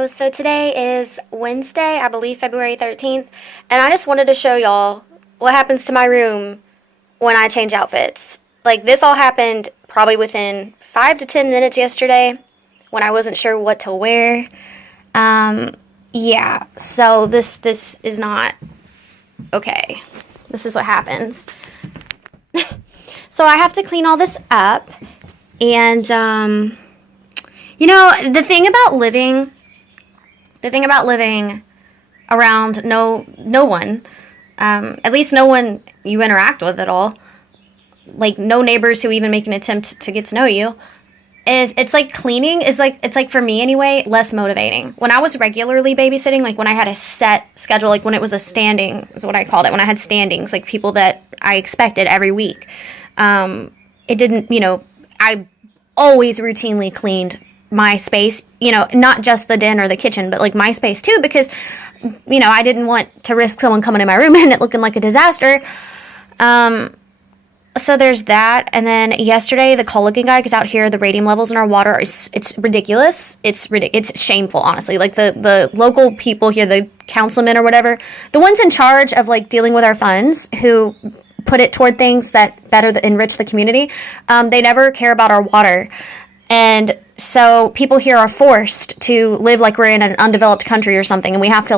Hello, so today is Wednesday, I believe February 13th, and I just wanted to show y'all what happens to my room when I change outfits. Like, this all happened probably within 5 to 10 minutes yesterday when I wasn't sure what to wear. Yeah, so this is not okay. This is what happens. So I have to clean all this up, and you know, the thing about living around no one, at least no one you interact with at all, like no neighbors who even make an attempt to get to know you, it's like cleaning is like, it's like for me anyway, less motivating. When I was regularly babysitting, like when I had a set schedule, like when it was a standing, is what I called it, when I had standings, like people that I expected every week, it didn't, you know, I always routinely cleaned my space, you know, not just the den or the kitchen, but like my space too, because, you know, I didn't want to risk someone coming in my room and it looking like a disaster. So there's that. And then yesterday, the Culligan guy, because out here the radium levels in our water it's ridiculous. It's shameful, honestly. Like the local people here, the councilmen or whatever, the ones in charge of like dealing with our funds, who put it toward things that better enrich the community, they never care about our water. And so people here are forced to live like we're in an undeveloped country or something, and we have to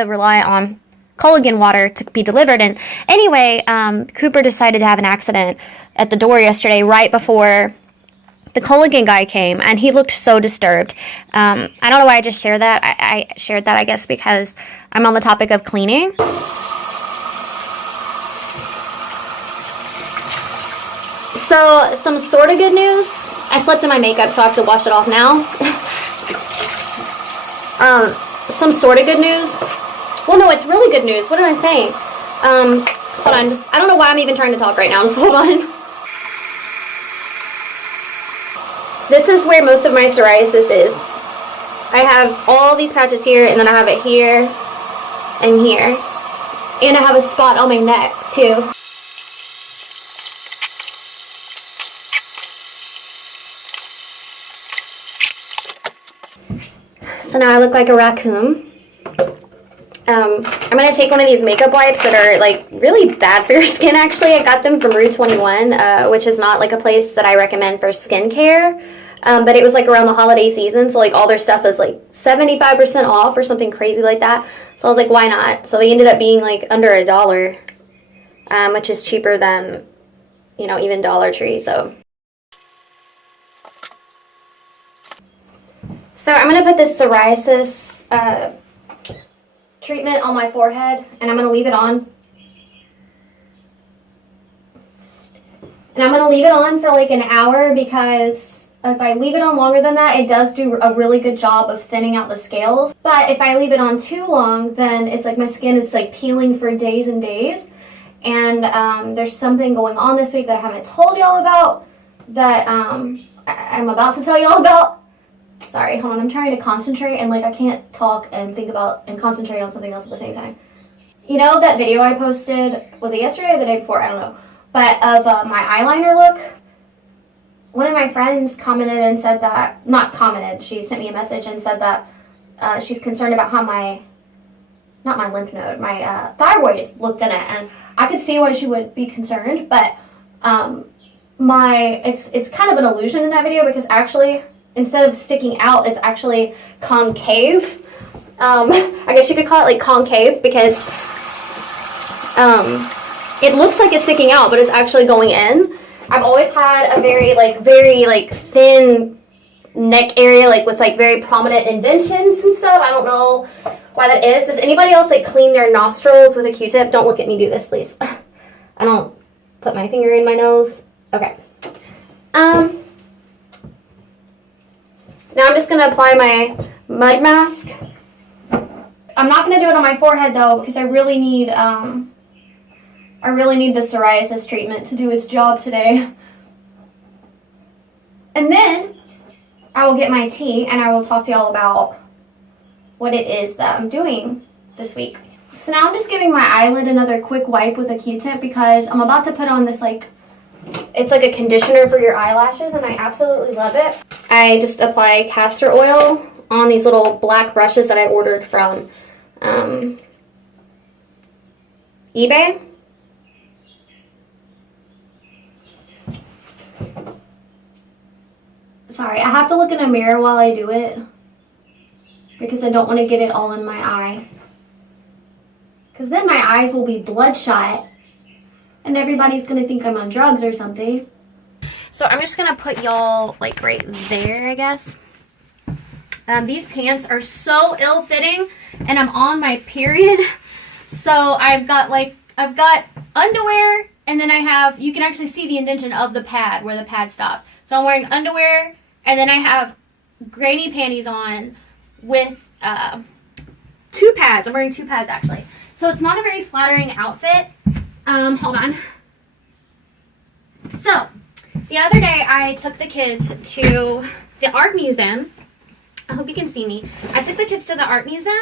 rely on Culligan water to be delivered. And anyway, Cooper decided to have an accident at the door yesterday right before the Culligan guy came, and he looked so disturbed. I don't know why I just shared that. I shared that, I guess, because I'm on the topic of cleaning. So, some sort of good news. I slept in my makeup, so I have to wash it off now. Some sort of good news. Well, no, it's really good news. What am I saying? Hold on. I don't know why I'm even trying to talk right now. Just hold on. This is where most of my psoriasis is. I have all these patches here, and then I have it here and here. And I have a spot on my neck, too. So now I look like a raccoon. I'm going to take one of these makeup wipes that are like really bad for your skin, actually. I got them from Rue 21, which is not like a place that I recommend for skincare. But it was like around the holiday season, so like all their stuff is like 75% off or something crazy like that. So I was like, why not? So they ended up being like under $1, which is cheaper than, you know, even Dollar Tree. So I'm going to put this psoriasis treatment on my forehead, and I'm going to leave it on. And I'm going to leave it on for like an hour, because if I leave it on longer than that, it does do a really good job of thinning out the scales. But if I leave it on too long, then it's like my skin is like peeling for days and days. And there's something going on this week that I haven't told y'all about that I'm about to tell y'all about. Sorry, hold on, I'm trying to concentrate, and like I can't talk and think about and concentrate on something else at the same time. You know that video I posted, was it yesterday or the day before? I don't know. But of my eyeliner look, one of my friends commented and said that, not commented, she sent me a message and said that she's concerned about how not my lymph node, my thyroid looked in it. And I could see why she would be concerned, but it's kind of an illusion in that video, because actually, instead of sticking out, it's actually concave. I guess you could call it like concave, because it looks like it's sticking out, but it's actually going in. I've always had a very thin neck area, like with like very prominent indentions and stuff. I don't know why that is. Does anybody else like clean their nostrils with a Q-tip? Don't look at me do this, please. I don't put my finger in my nose. Okay. Now I'm just going to apply my mud mask. I'm not going to do it on my forehead though, because I really need the psoriasis treatment to do its job today. And then I will get my tea, and I will talk to y'all about what it is that I'm doing this week. So now I'm just giving my eyelid another quick wipe with a Q-tip, because I'm about to put on this it's like a conditioner for your eyelashes, and I absolutely love it. I just apply castor oil on these little black brushes that I ordered from eBay. Sorry, I have to look in a mirror while I do it because I don't want to get it all in my eye. Because then my eyes will be bloodshot and everybody's going to think I'm on drugs or something. So I'm just going to put y'all like right there, I guess. These pants are so ill-fitting and I'm on my period. So I've got underwear and then I have, you can actually see the indentation of the pad where the pad stops. So I'm wearing underwear and then I have granny panties on with 2 pads. I'm wearing 2 pads actually. So it's not a very flattering outfit. Hold on. So, the other day I took the kids to the art museum. I hope you can see me. I took the kids to the art museum,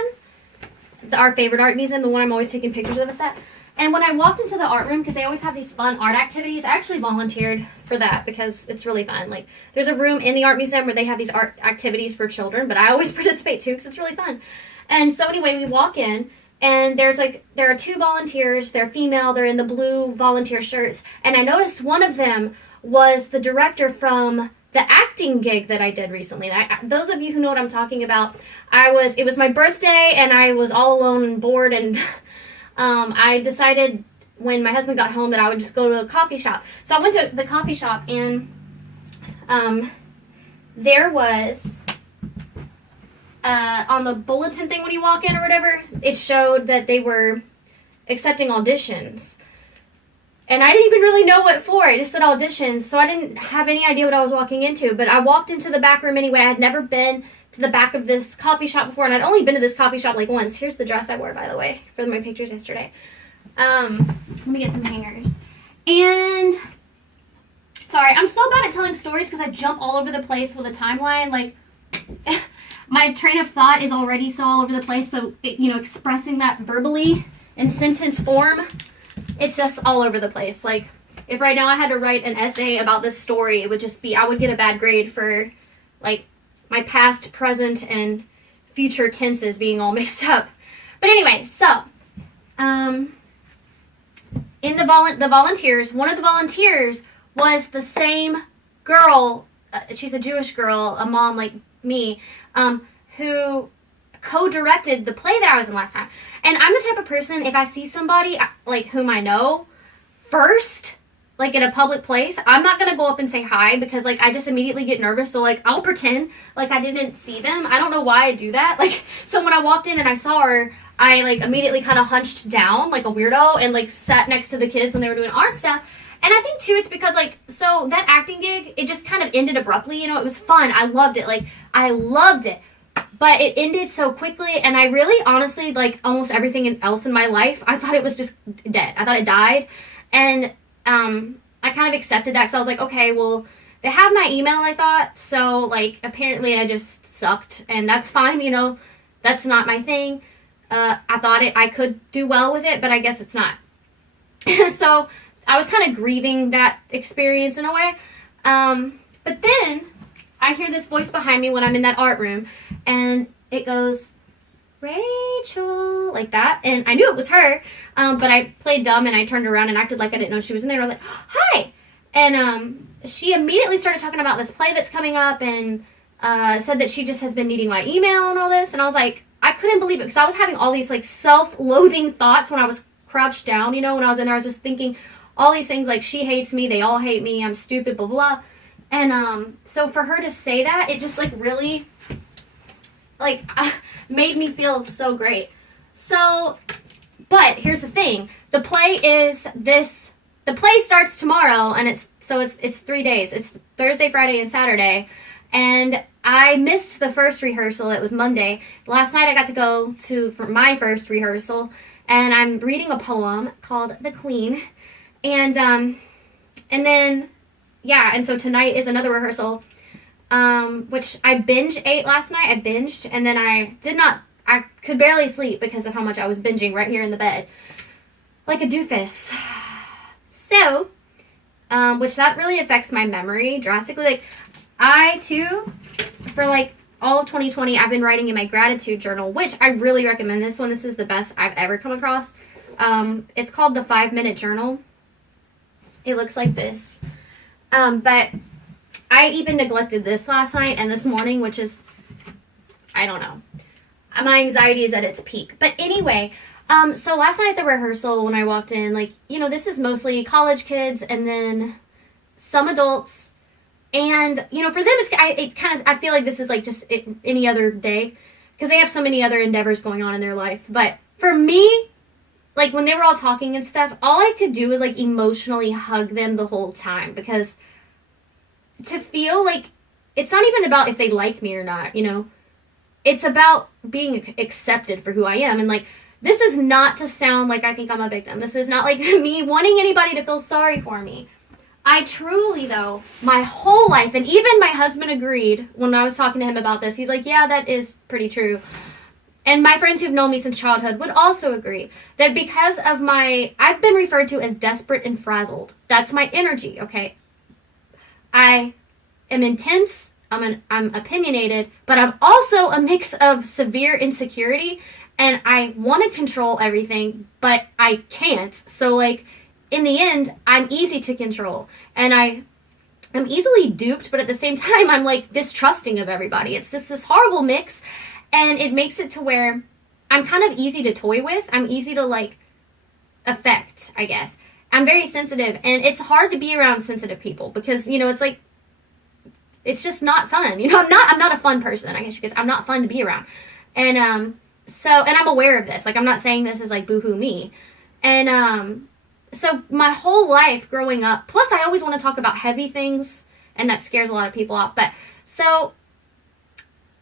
our favorite art museum, the one I'm always taking pictures of us at. And when I walked into the art room, because they always have these fun art activities, I actually volunteered for that because it's really fun. Like, there's a room in the art museum where they have these art activities for children, but I always participate too because it's really fun. And so anyway, we walk in, and there are 2 volunteers. They're female. They're in the blue volunteer shirts. And I noticed one of them was the director from the acting gig that I did recently. Those of you who know what I'm talking about, it was my birthday, and I was all alone and bored, and I decided when my husband got home that I would just go to a coffee shop. So I went to the coffee shop, and there was... on the bulletin thing when you walk in or whatever, it showed that they were accepting auditions. And I didn't even really know what for. I just said auditions, so I didn't have any idea what I was walking into. But I walked into the back room anyway. I had never been to the back of this coffee shop before, and I'd only been to this coffee shop like once. Here's the dress I wore, by the way, for my pictures yesterday. Let me get some hangers. And, sorry, I'm so bad at telling stories because I jump all over the place with a timeline. Like... my train of thought is already so all over the place, so, expressing that verbally in sentence form, it's just all over the place. Like, if right now I had to write an essay about this story, it would just be, I would get a bad grade for, like, my past, present, and future tenses being all mixed up. But anyway, so, in the volunteers, one of the volunteers was the same girl, she's a Jewish girl, a mom like me, who co-directed the play that I was in last time. And I'm the type of person, if I see somebody, like, whom I know first, like, in a public place, I'm not going to go up and say hi because, like, I just immediately get nervous. So, like, I'll pretend like I didn't see them. I don't know why I do that. Like, so when I walked in and I saw her, I, like, immediately kind of hunched down like a weirdo and, like, sat next to the kids when they were doing art stuff. And I think, too, it's because, like, so that acting gig, it just kind of ended abruptly. It was fun. I loved it. Like, I loved it. But it ended so quickly, and I really, honestly, like, almost everything else in my life, I thought it was just dead. I thought it died. And I kind of accepted that because I was like, okay, well, they have my email, I thought. So, like, apparently I just sucked. And that's fine, That's not my thing. I thought I could do well with it, but I guess it's not. So... I was kind of grieving that experience in a way. But then I hear this voice behind me when I'm in that art room. And it goes, Rachel, like that. And I knew it was her. But I played dumb and I turned around and acted like I didn't know she was in there. I was like, hi. And she immediately started talking about this play that's coming up and said that she just has been needing my email and all this. And I was like, I couldn't believe it because I was having all these like self-loathing thoughts when I was crouched down, when I was in there. I was just thinking all these things like she hates me, they all hate me, I'm stupid, blah, blah. And so for her to say that, it just like really like made me feel so great. So, but here's the thing. The play starts tomorrow and it's 3 days. It's Thursday, Friday, and Saturday. And I missed the first rehearsal. It was Monday. Last night I got to go for my first rehearsal and I'm reading a poem called The Queen. And then, yeah, and so tonight is another rehearsal, which I binge ate last night. I binged, and then I could barely sleep because of how much I was binging right here in the bed. Like a doofus. So, which that really affects my memory drastically. Like, I, too, for like all of 2020, I've been writing in my gratitude journal, which I really recommend this one. This is the best I've ever come across. It's called the 5-minute journal. It looks like this. But I even neglected this last night and this morning, which is, I don't know. My anxiety is at its peak. But anyway, so last night at the rehearsal when I walked in, like, you know, this is mostly college kids and then some adults. And, you know, for them, it's kind of, I feel like this is like just any other day because they have so many other endeavors going on in their life. But for me, like when they were all talking and stuff, all I could do was like emotionally hug them the whole time because to feel like it's not even about if they like me or not, you know, it's about being accepted for who I am. And like, this is not to sound like I think I'm a victim. This is not like me wanting anybody to feel sorry for me. I truly, though, my whole life, and even my husband agreed when I was talking to him about this. He's like, yeah, that is pretty true. And my friends who've known me since childhood would also agree that because of I've been referred to as desperate and frazzled. That's my energy, okay? I am intense, I'm opinionated, but I'm also a mix of severe insecurity, and I want to control everything, but I can't. So, like, in the end, I'm easy to control, and I'm easily duped, but at the same time, I'm, like, distrusting of everybody. It's just this horrible mix, and it makes it to where I'm kind of easy to toy with. I'm easy to, like, affect, I guess. I'm very sensitive, and it's hard to be around sensitive people because, you know, it's like, it's just not fun. You know, I'm not a fun person, I guess you could say. I'm not fun to be around. And, and I'm aware of this. Like, I'm not saying this as, like, boo-hoo me. And, so my whole life growing up, plus I always want to talk about heavy things, and that scares a lot of people off. But, so,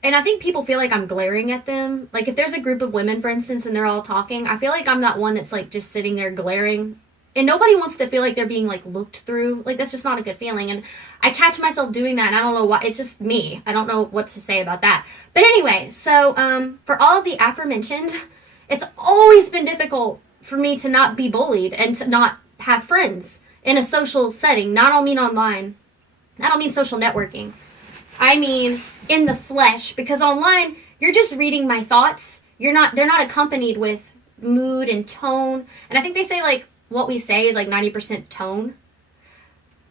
and I think people feel like I'm glaring at them. Like, if there's a group of women, for instance, and they're all talking, I feel like I'm that one that's, like, just sitting there glaring. And nobody wants to feel like they're being, like, looked through. Like, that's just not a good feeling. And I catch myself doing that, and I don't know why. It's just me. I don't know what to say about that. But anyway, so, for all of the aforementioned, it's always been difficult for me to not be bullied and to not have friends in a social setting. Not all mean online. I don't mean social networking. I mean in the flesh, because online, you're just reading my thoughts. They're not accompanied with mood and tone. And I think they say, like, what we say is like 90% tone.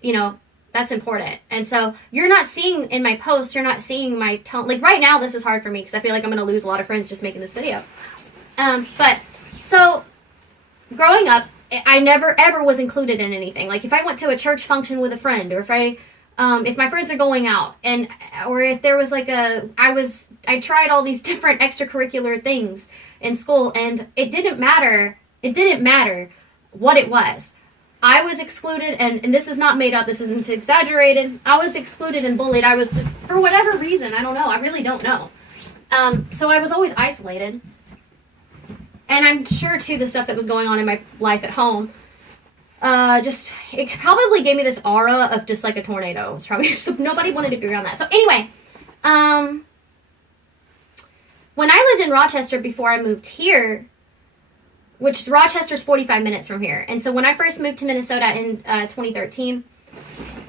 You know, that's important. And so you're not seeing in my posts, you're not seeing my tone. Like right now, this is hard for me because I feel like I'm going to lose a lot of friends just making this video. But so growing up, I never ever was included in anything. Like if I went to a church function with a friend, or if my friends are going out, or if there was like I tried all these different extracurricular things in school, and it didn't matter what it was. I was excluded, and this is not made up, this isn't exaggerated. I was excluded and bullied. I was just, for whatever reason, I don't know. I really don't know. So I was always isolated. And I'm sure, too, the stuff that was going on in my life at home, it probably gave me this aura of just like a tornado. It's probably just, nobody wanted to be around that. So anyway, when I lived in Rochester before I moved here, which Rochester's 45 minutes from here. And so when I first moved to Minnesota in 2013,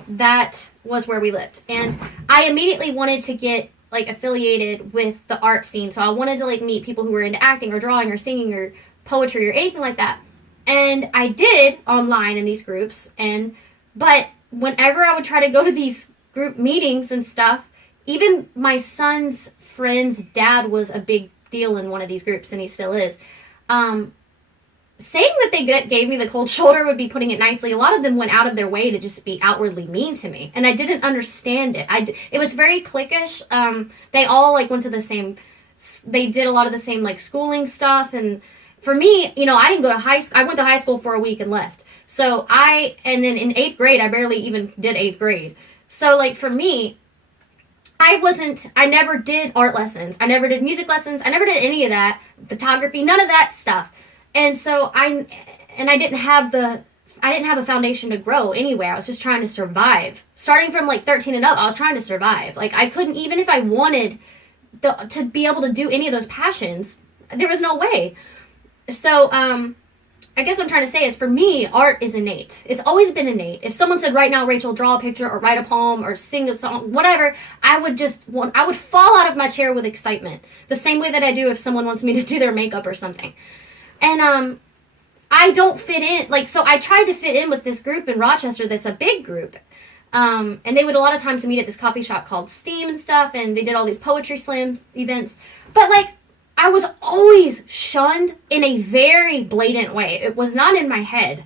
that was where we lived. And I immediately wanted to get like affiliated with the art scene. So I wanted to like meet people who were into acting or drawing or singing or poetry or anything like that. And I did online in these groups. But whenever I would try to go to these group meetings and stuff, even my son's friend's dad was a big deal in one of these groups, and he still is. Saying that they gave me the cold shoulder would be putting it nicely. A lot of them went out of their way to just be outwardly mean to me, and I didn't understand it. It was very cliquish. They all like went to the same. They did a lot of the same like schooling stuff, and for me, you know, I didn't go to high school. I went to high school for a week and left. So and then in 8th grade, I barely even did 8th grade. So like for me, I never did art lessons. I never did music lessons. I never did any of that. Photography, none of that stuff. And so I didn't have a foundation to grow anywhere. I was just trying to survive. Starting from like 13 and up, I was trying to survive. Like I couldn't, even if I wanted to be able to do any of those passions, there was no way. So I guess what I'm trying to say is, for me, art is innate. It's always been innate. If someone said, right now, Rachel, draw a picture or write a poem or sing a song, whatever, I would fall out of my chair with excitement. The same way that I do if someone wants me to do their makeup or something. And I don't fit in. Like, so I tried to fit in with this group in Rochester that's a big group. And they would a lot of times meet at this coffee shop called Steam and stuff, and they did all these poetry slam events. But, like, I was always shunned in a very blatant way. It was not in my head.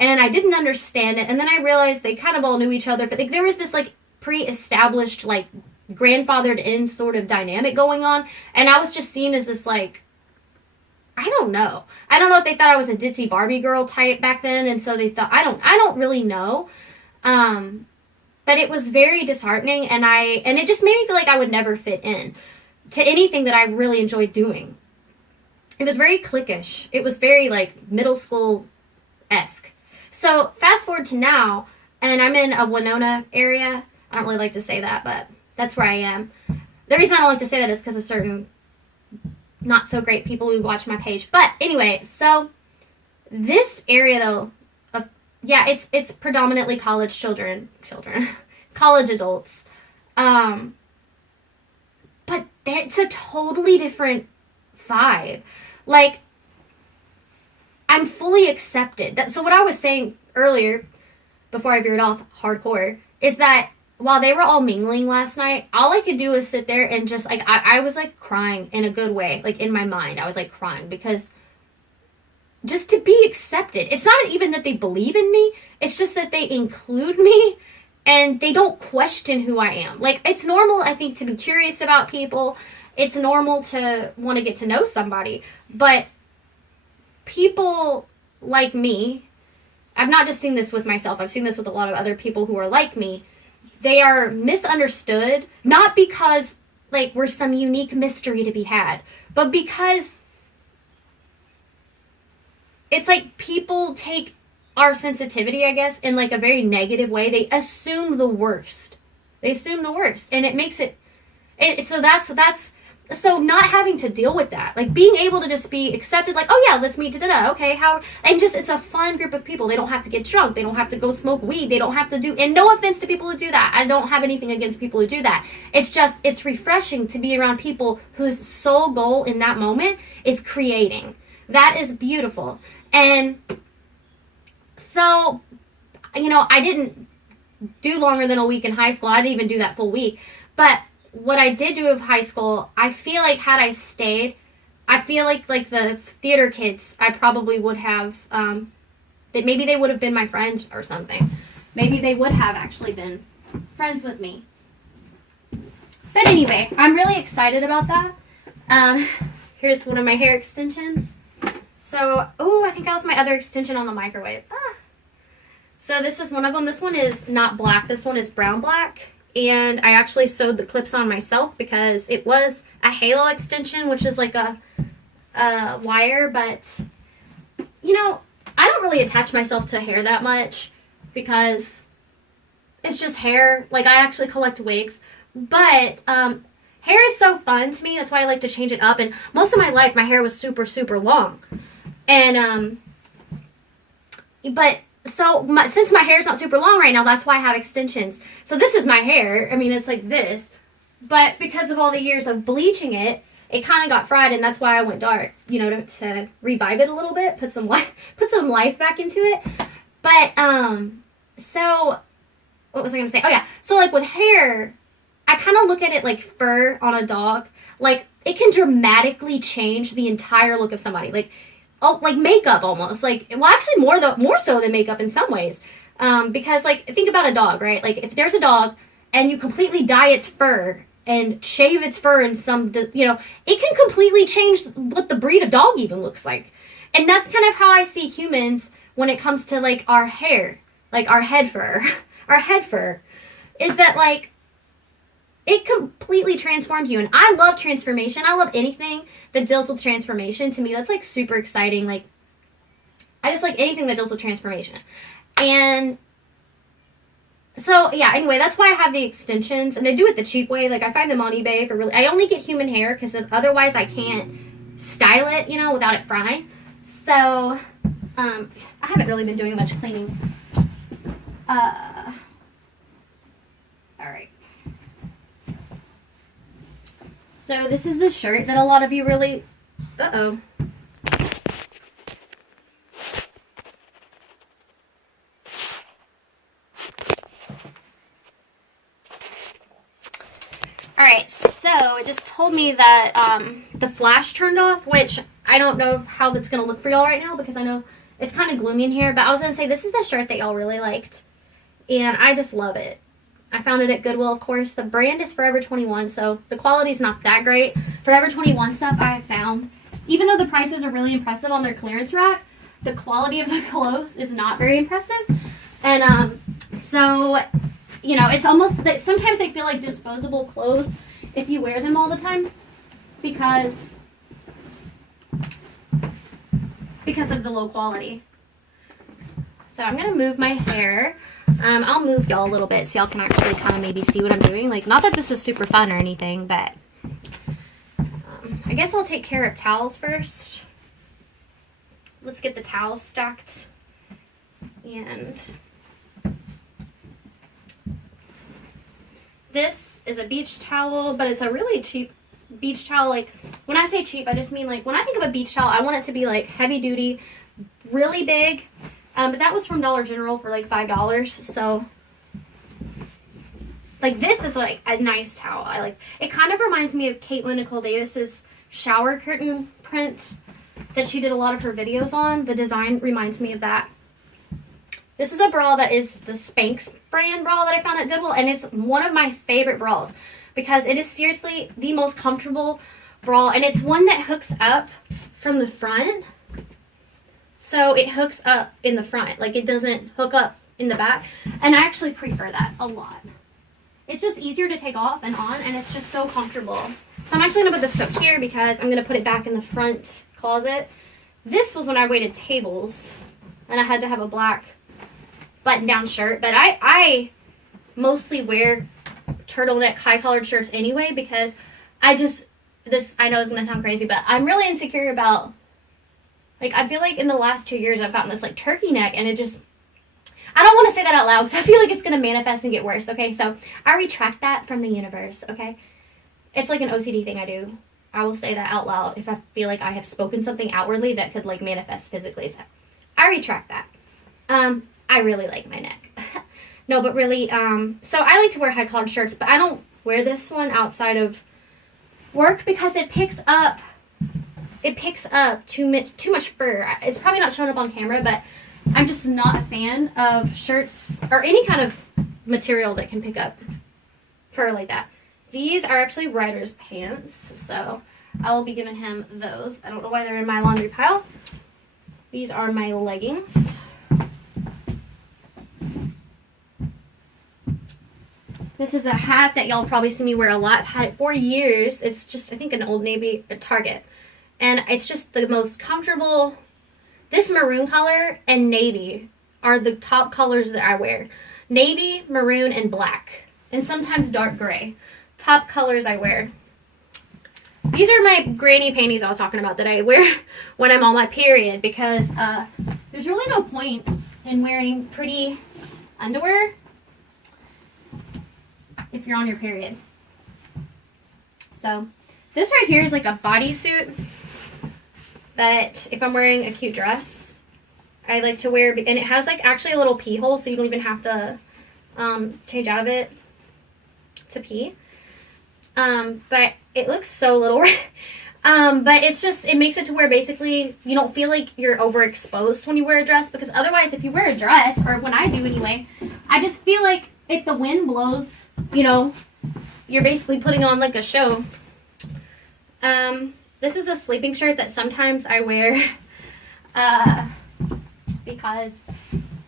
And I didn't understand it. And then I realized they kind of all knew each other. But like, there was this like pre-established, like grandfathered in sort of dynamic going on. And I was just seen as this like, I don't know. I don't know if they thought I was a ditzy Barbie girl type back then. And so they thought, I don't really know. But it was very disheartening. And it just made me feel like I would never fit in to anything that I really enjoyed doing. It was very cliquish. It was very, like, middle school-esque. So, fast forward to now, and I'm in a Winona area. I don't really like to say that, but that's where I am. The reason I don't like to say that is because of certain not-so-great people who watch my page. But, anyway, so, this area, though, it's predominantly college children, college adults. But it's a totally different vibe. Like, I'm fully accepted. So what I was saying earlier, before I veered off hardcore, is that while they were all mingling last night, all I could do was sit there and just, like, I was, like, crying in a good way. Like, in my mind, I was, like, crying. Because just to be accepted. It's not even that they believe in me. It's just that they include me. And they don't question who I am. Like, it's normal, I think, to be curious about people. It's normal to want to get to know somebody. But people like me, I've not just seen this with myself. I've seen this with a lot of other people who are like me. They are misunderstood. Not because, like, we're some unique mystery to be had. But because it's like people take our sensitivity, I guess, in like a very negative way. They assume the worst. And it makes it so not having to deal with that, like being able to just be accepted, like, oh yeah, let's meet, okay, and just, it's a fun group of people. They don't have to get drunk. They don't have to go smoke weed. They don't have to do, and no offense to people who do that. I don't have anything against people who do that. It's just, it's refreshing to be around people whose sole goal in that moment is creating. That is beautiful. And so, I didn't do longer than a week in high school. I didn't even do that full week. But what I did do of high school, I feel like had I stayed, I feel like the theater kids, I probably would have, that maybe they would have been my friend or something. Maybe they would have actually been friends with me. But anyway, I'm really excited about that. Here's one of my hair extensions. So, I think I left my other extension on the microwave. So this is one of them. This one is not black. This one is brown black. And I actually sewed the clips on myself because it was a halo extension, which is like a wire. But, I don't really attach myself to hair that much because it's just hair. Like, I actually collect wigs. But hair is so fun to me. That's why I like to change it up. And most of my life, my hair was super, super long. And, since my hair is not super long right now, that's why I have extensions. So this is my hair. I mean, it's like this. But because of all the years of bleaching it, it kind of got fried, and that's why I went dark, to revive it a little bit, put some life back into it. But, so, what was I going to say? Oh, yeah. So, like, with hair, I kind of look at it like fur on a dog. Like, it can dramatically change the entire look of somebody. Like makeup almost. Like, well, actually more so than makeup in some ways. Because, like, think about a dog, right? Like, if there's a dog and you completely dye its fur and shave its fur in some, it can completely change what the breed of dog even looks like. And that's kind of how I see humans when it comes to, like, our hair. Like, our head fur. Our head fur. Is that, like, it completely transforms you. And I love transformation. I love anything that deals with transformation. To me, that's, like, super exciting. Like, I just like anything that deals with transformation. And so, yeah, anyway, that's why I have the extensions. And I do it the cheap way. Like, I find them on eBay for really... I only get human hair because otherwise I can't style it, without it frying. So, I haven't really been doing much cleaning. All right. So this is the shirt that a lot of you really, uh-oh. All right, so it just told me that the flash turned off, which I don't know how that's going to look for y'all right now because I know it's kind of gloomy in here. But I was going to say this is the shirt that y'all really liked, and I just love it. I found it at Goodwill, of course. The brand is Forever 21, so the quality is not that great. Forever 21 stuff I have found, even though the prices are really impressive on their clearance rack, the quality of the clothes is not very impressive. And so, you know, it's almost that sometimes they feel like disposable clothes if you wear them all the time because of the low quality. So I'm going to move my hair. I'll move y'all a little bit so y'all can actually kind of maybe see what I'm doing. Like, not that this is super fun or anything, but I guess I'll take care of towels first. Let's get the towels stacked. And this is a beach towel, but it's a really cheap beach towel. Like, when I say cheap, I just mean, like, when I think of a beach towel, I want it to be, like, heavy duty, really big. But that was from Dollar General for, like, $5. So, like, this is, like, a nice towel. I like it. Kind of reminds me of Caitlin Nicole Davis's shower curtain print that she did a lot of her videos on. The design reminds me of that. This is a bra that is the Spanx brand bra that I found at Goodwill, and it's one of my favorite bras because it is seriously the most comfortable bra, and it's one that hooks up from the front. So it hooks up in the front, like it doesn't hook up in the back, and I actually prefer that a lot. It's just easier to take off and on, and it's just so comfortable. So I'm actually going to put this coat here because I'm going to put it back in the front closet. This was when I waited tables, and I had to have a black button-down shirt, but I mostly wear turtleneck high-collared shirts anyway because I know it's going to sound crazy, but I'm really insecure about, like, I feel like in the last 2 years I've gotten this, like, turkey neck, and it just, I don't want to say that out loud because I feel like it's going to manifest and get worse, okay? So I retract that from the universe, okay? It's like an OCD thing I do. I will say that out loud if I feel like I have spoken something outwardly that could, like, manifest physically. So I retract that. I really like my neck. No, but really, so I like to wear high-collared shirts, but I don't wear this one outside of work because it picks up too much fur. It's probably not showing up on camera, but I'm just not a fan of shirts or any kind of material that can pick up fur like that. These are actually Ryder's pants, so I will be giving him those. I don't know why they're in my laundry pile. These are my leggings. This is a hat that y'all probably see me wear a lot. I've had it for years. It's just, I think, an Old Navy at Target. And it's just the most comfortable. This maroon color and navy are the top colors that I wear. Navy, maroon, and black. And sometimes dark gray. Top colors I wear. These are my granny panties I was talking about that I wear when I'm on my period. Because there's really no point in wearing pretty underwear if you're on your period. So this right here is like a bodysuit that if I'm wearing a cute dress, I like to wear, and it has like actually a little pee hole, so you don't even have to change out of it to pee. But it looks so little. But it's just, it makes it to where basically you don't feel like you're overexposed when you wear a dress, because otherwise if you wear a dress, or when I do anyway, I just feel like if the wind blows, you know, you're basically putting on like a show. This is a sleeping shirt that sometimes I wear because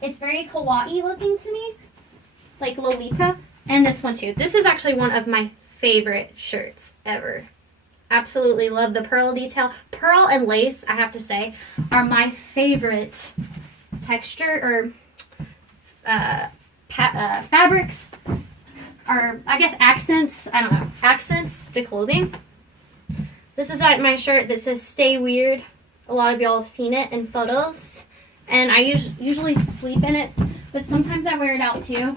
it's very kawaii looking to me, like Lolita. And this one too. This is actually one of my favorite shirts ever. Absolutely love the pearl detail. Pearl and lace, I have to say, are my favorite texture or fabrics, or I guess accents, I don't know, accents to clothing. This is my shirt that says "Stay Weird." A lot of y'all have seen it in photos. and I usually sleep in it, but sometimes I wear it out too.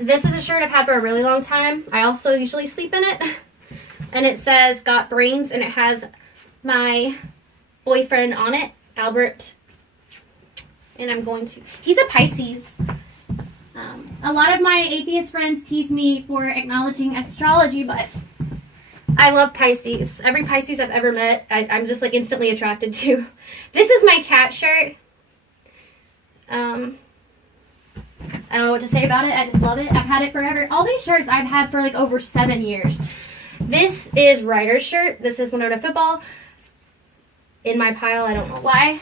This is a shirt I've had for a really long time. I also usually sleep in it. And it says, got brains, and it has my boyfriend on it, Albert. And he's a Pisces. A lot of my atheist friends tease me for acknowledging astrology, but I love Pisces. Every Pisces I've ever met, I'm just like instantly attracted to. This is my cat shirt. I don't know what to say about it. I just love it. I've had it forever. All these shirts I've had for like over 7 years. This is Ryder's shirt. This is Winona Football. In my pile, I don't know why.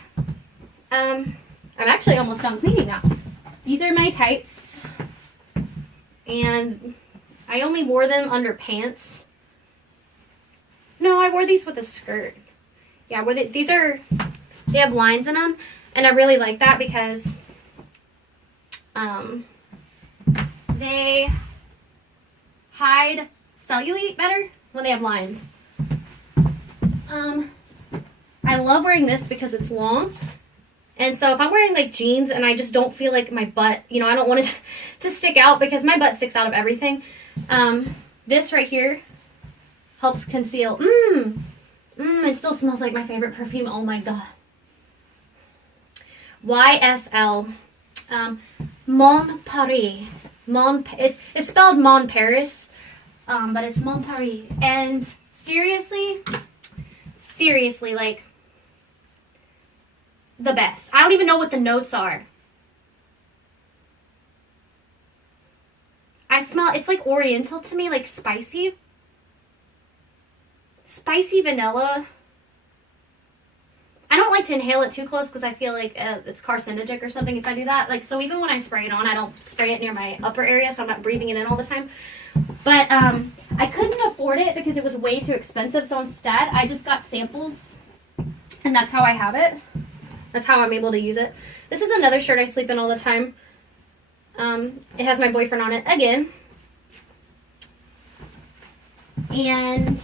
I'm actually almost done cleaning now. These are my tights. And I only wore them under pants. No, I wore these with a skirt. Yeah, they have lines in them. And I really like that because they hide cellulite better when they have lines. I love wearing this because it's long. And so if I'm wearing like jeans and I just don't feel like my butt, I don't want it to stick out because my butt sticks out of everything. This right here helps conceal. It still smells like my favorite perfume. Oh my God. YSL. Mon Paris. It's spelled Mon Paris, but it's Mon Paris. And seriously, like the best. I don't even know what the notes are. I smell, it's like oriental to me, like spicy. Spicy vanilla. I don't like to inhale it too close because I feel like it's carcinogenic or something if I do that. So even when I spray it on, I don't spray it near my upper area, so I'm not breathing it in all the time. But I couldn't afford it because it was way too expensive, so instead I just got samples, and that's how I have it. That's how I'm able to use it. This is another shirt I sleep in all the time. It has my boyfriend on it again. And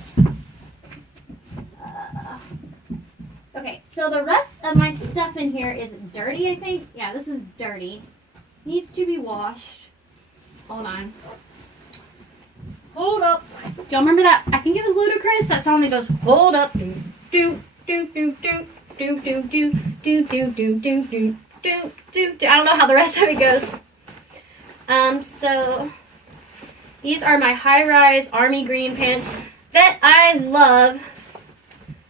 okay, so the rest of my stuff in here is dirty, I think. Yeah, this is dirty. Needs to be washed. Hold on. Hold up. Do y'all remember that? I think it was Ludacris, that song that goes, hold up. Do, do, do, do, do, do, do, do, do, do, do, do, do, do, do. I don't know how the rest of it goes. So these are my high-rise army green pants that I love.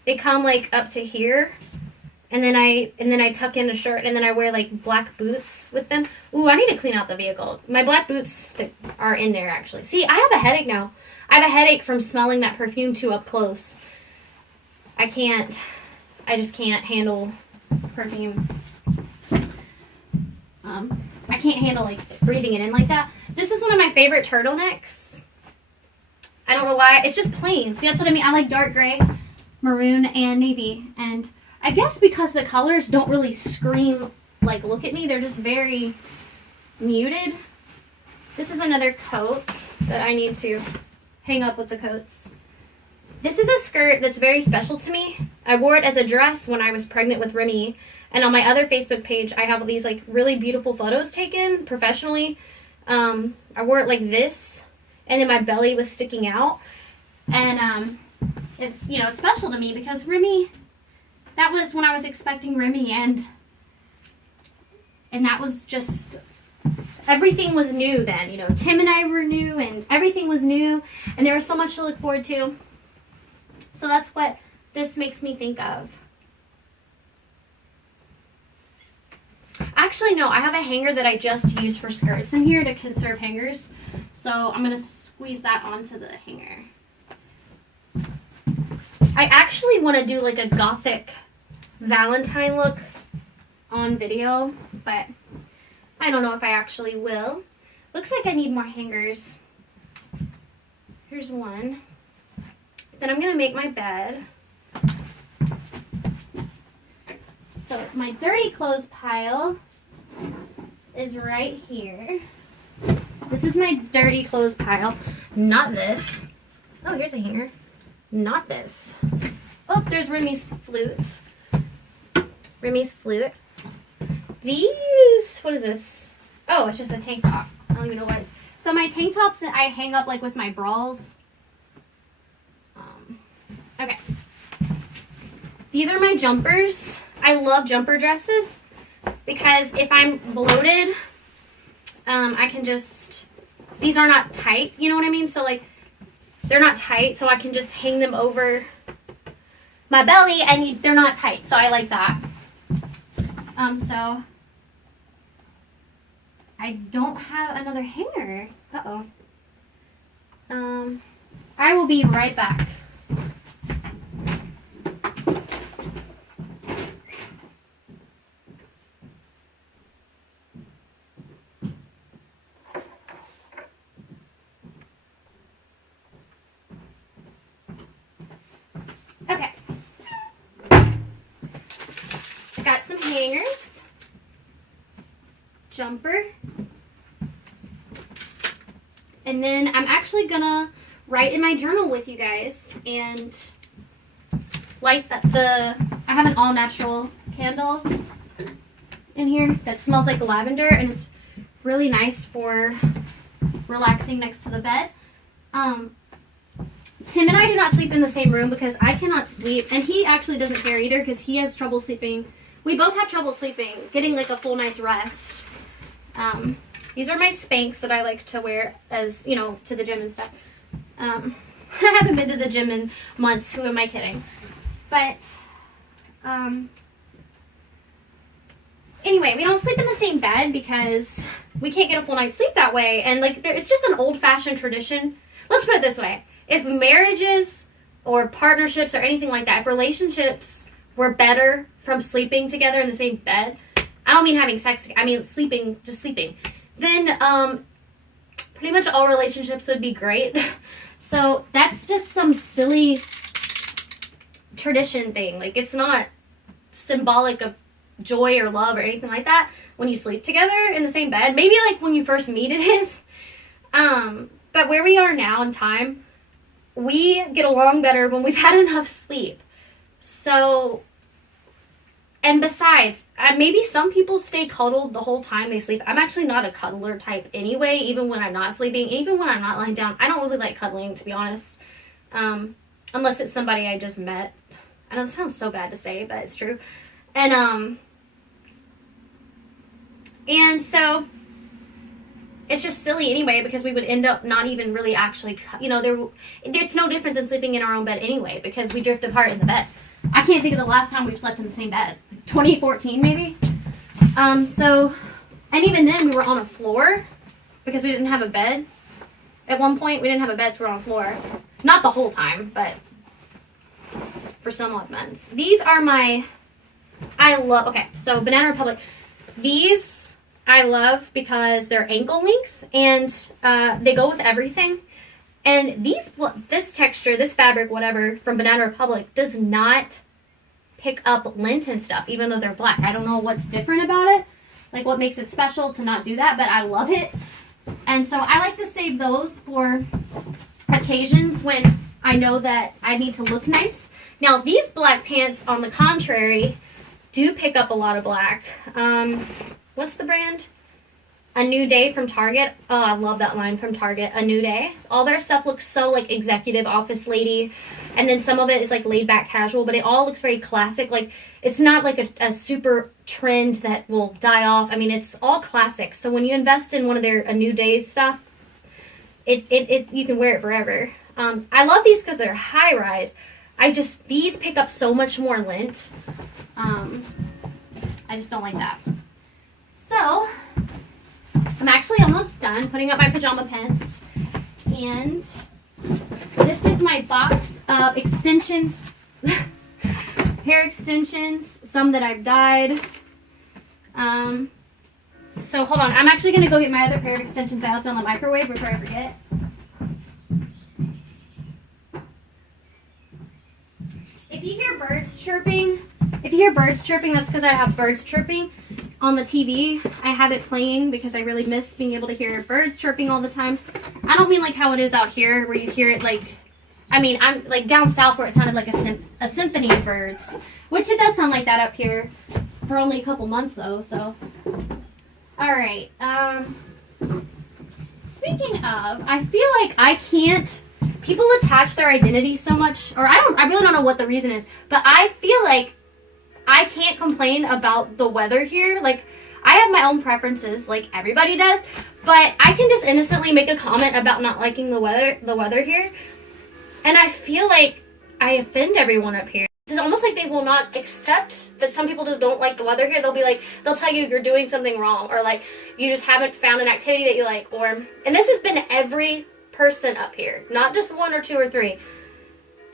They come like up to here, and then I tuck in a shirt, and then I wear like black boots with them. Ooh, I need to clean out the vehicle. My black boots are in there actually. See, I have a headache now. I have a headache from smelling that perfume too up close. I just can't handle perfume. I can't handle like breathing it in like that. This is one of my favorite turtlenecks. I don't know why. It's just plain. See, that's what I mean. I like dark gray, maroon, and navy. And I guess because the colors don't really scream like look at me. They're just very muted. This is another coat that I need to hang up with the coats. This is a skirt that's very special to me. I wore it as a dress when I was pregnant with Remy. And on my other Facebook page, I have these like really beautiful photos taken professionally. I wore it like this, and then my belly was sticking out. And it's, special to me because Remy, that was when I was expecting Remy, and that was just, everything was new then. Tim and I were new, and everything was new, and there was so much to look forward to. So that's what this makes me think of. Actually, no, I have a hanger that I just use for skirts in here to conserve hangers. So I'm going to squeeze that onto the hanger. I actually want to do like a gothic Valentine look on video, but I don't know if I actually will. Looks like I need more hangers. Here's one. Then I'm going to make my bed. So my dirty clothes pile is right here. This is my dirty clothes pile. Not this. Oh, here's a hanger. Not this. Oh, there's Remy's flutes. Remy's flute. These, what is this? Oh, it's just a tank top. I don't even know what it is. So my tank tops that I hang up like with my bras. Okay. These are my jumpers. I love jumper dresses because if I'm bloated, I can just, these are not tight, you know what I mean? So like, they're not tight, so I can just hang them over my belly and they're not tight. So I like that. So I don't have another hanger. Uh-oh. I will be right back. Okay. I got some hangers. Jumper. And then I'm actually gonna write in my journal with you guys and light I have an all natural candle in here that smells like lavender and it's really nice for relaxing next to the bed. Tim and I do not sleep in the same room because I cannot sleep, and he actually doesn't care either because he has trouble sleeping. We both have trouble sleeping, getting like a full night's rest. These are my Spanx that I like to wear as, you know, to the gym and stuff. I haven't been to the gym in months. Who am I kidding? But, anyway, we don't sleep in the same bed because we can't get a full night's sleep that way. And, like, it's just an old-fashioned tradition. Let's put it this way. If marriages or partnerships or anything like that, if relationships were better from sleeping together in the same bed, I don't mean having sex, I mean sleeping, just sleeping, then pretty much all relationships would be great. So that's just some silly tradition thing. Like, it's not symbolic of joy or love or anything like that when you sleep together in the same bed. Maybe like when you first meet it is. But where we are now in time, we get along better when we've had enough sleep. So, and besides, maybe some people stay cuddled the whole time they sleep. I'm actually not a cuddler type anyway, even when I'm not sleeping, even when I'm not lying down. I don't really like cuddling, to be honest, unless it's somebody I just met. I know it sounds so bad to say, but it's true. And so it's just silly anyway because we would end up not even really actually, you know, it's no different than sleeping in our own bed anyway because we drift apart in the bed. I can't think of the last time we've slept in the same bed. 2014 maybe. So, and even then we were on a floor because we didn't have a bed. At one point we didn't have a bed, so we were on a floor. Not the whole time, but for some odd months. These are okay, so Banana Republic. These I love because they're ankle length and they go with everything. And this texture, this fabric, whatever, from Banana Republic does not pick up lint and stuff, even though they're black. I don't know what's different about it, like what makes it special to not do that, but I love it. And so I like to save those for occasions when I know that I need to look nice. Now, these black pants, on the contrary, do pick up a lot of black. What's the brand? A New Day from Target. Oh, I love that line from Target. A New Day. All their stuff looks so like executive office lady. And then some of it is like laid back casual, but it all looks very classic. Like, it's not like a super trend that will die off. I mean, it's all classic. So when you invest in one of their A New Day stuff, you can wear it forever. I love these because they're high rise. These pick up so much more lint. I just don't like that. So, I'm actually almost done putting up my pajama pants, and this is my box of extensions, hair extensions, some that I've dyed. So hold on, I'm actually going to go get my other pair of extensions out on the microwave before I forget. If you hear birds chirping, that's because I have birds chirping on the TV. I have it playing because I really miss being able to hear birds chirping all the time. I don't mean like how it is out here where you hear it like, I mean, I'm like down south where it sounded like a symphony of birds, which it does sound like that up here. for only a couple months though, so. Alright, speaking of, I feel like I can't, people attach their identity so much, or I really don't know what the reason is, but I feel like I can't complain about the weather here. Like, I have my own preferences, like everybody does, but I can just innocently make a comment about not liking the weather here, and I feel like I offend everyone up here. It's almost like they will not accept that some people just don't like the weather here. They'll be like, they'll tell you you're doing something wrong, or like you just haven't found an activity that you like, or, and this has been every person up here, not just one or two or three,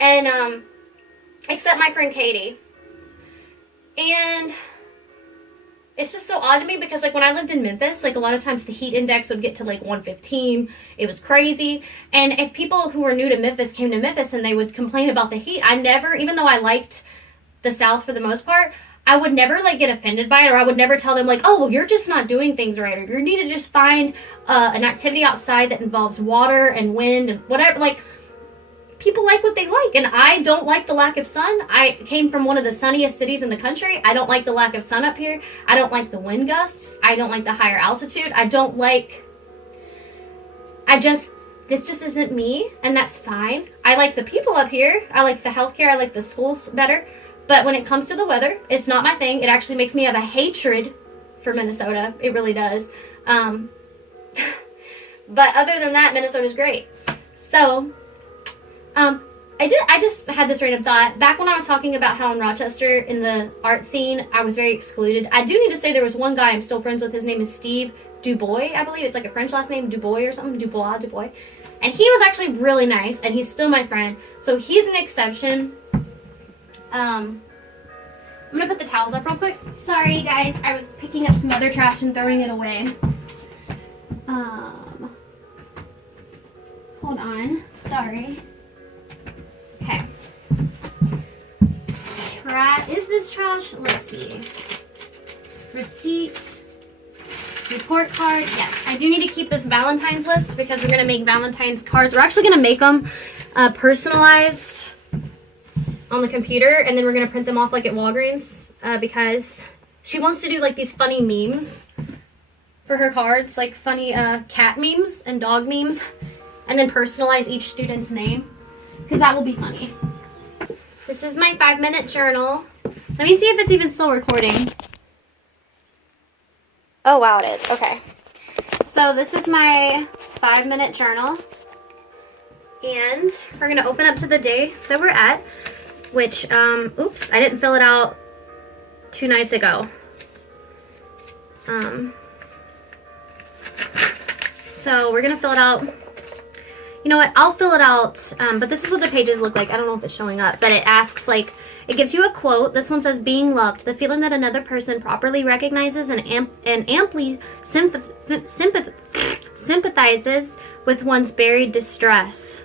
and except my friend Katie. And it's just so odd to me because, like, when I lived in Memphis, like, a lot of times the heat index would get to, like, 115. It was crazy. And if people who were new to Memphis came to Memphis and they would complain about the heat, I never, even though I liked the South for the most part, I would never, like, get offended by it, or I would never tell them, like, oh, well, you're just not doing things right, or you need to just find an activity outside that involves water and wind and whatever. Like, people like what they like, and I don't like the lack of sun. I came from one of the sunniest cities in the country. I don't like the lack of sun up here. I don't like the wind gusts. I don't like the higher altitude. This just isn't me, and that's fine. I like the people up here. I like the healthcare. I like the schools better. But when it comes to the weather, it's not my thing. It actually makes me have a hatred for Minnesota. It really does. But other than that, Minnesota's great. So, I just had this random thought. Back when I was talking about how in Rochester, in the art scene, I was very excluded. I do need to say there was one guy I'm still friends with. His name is Steve Dubois, I believe. It's like a French last name, Dubois or something. Dubois. And he was actually really nice, and he's still my friend. So he's an exception. I'm gonna put the towels up real quick. Sorry, guys. I was picking up some other trash and throwing it away. Hold on. Sorry. Okay. Is this trash? Let's see. Receipt. Report card. Yes. I do need to keep this Valentine's list because we're going to make Valentine's cards. We're actually going to make them personalized on the computer, and then we're going to print them off like at Walgreens because she wants to do like these funny memes for her cards, like funny cat memes and dog memes, and then personalize each student's name. Because that will be funny. This is my 5-minute journal. Let me see if it's even still recording. Oh, wow, it is. Okay. So this is my 5-minute journal. And we're going to open up to the day that we're at. Which, oops, I didn't fill it out 2 nights ago. So we're going to fill it out. You know what? I'll fill it out, but this is what the pages look like. I don't know if it's showing up, but it asks, like, it gives you a quote. This one says, being loved, the feeling that another person properly recognizes and amply sympathizes with one's buried distress.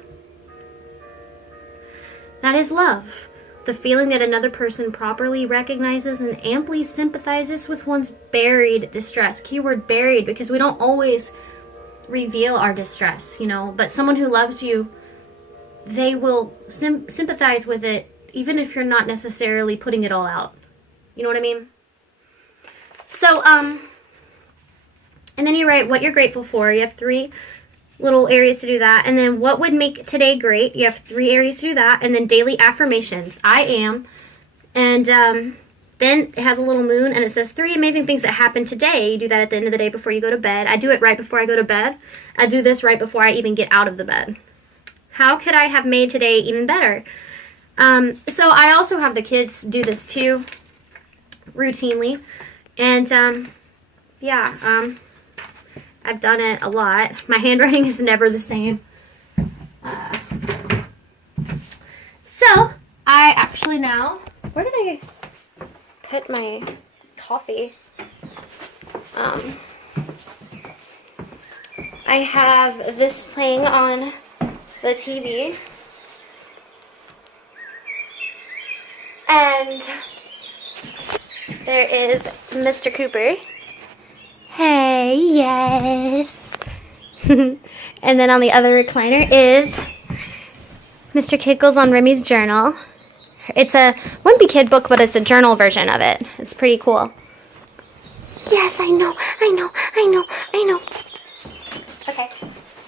That is love. The feeling that another person properly recognizes and amply sympathizes with one's buried distress. Keyword buried, because we don't always reveal our distress, you know, but someone who loves you, they will sympathize with it even if you're not necessarily putting it all out. You know what I mean? So, and then you write what you're grateful for. You have 3 little areas to do that. And then what would make today great? You have 3 areas to do that. And then daily affirmations. I am. And then it has a little moon, and it says 3 amazing things that happened today. You do that at the end of the day before you go to bed. I do it right before I go to bed. I do this right before I even get out of the bed. How could I have made today even better? So I also have the kids do this too, routinely. And, yeah, I've done it a lot. My handwriting is never the same. So I actually now, where did I put my coffee? I have this playing on the TV, and there is Mr. Cooper. Hey, yes. And then on the other recliner is Mr. Kickles on Remy's journal. It's a Wimpy Kid book, but it's a journal version of it. It's pretty cool. Yes, I know. Okay,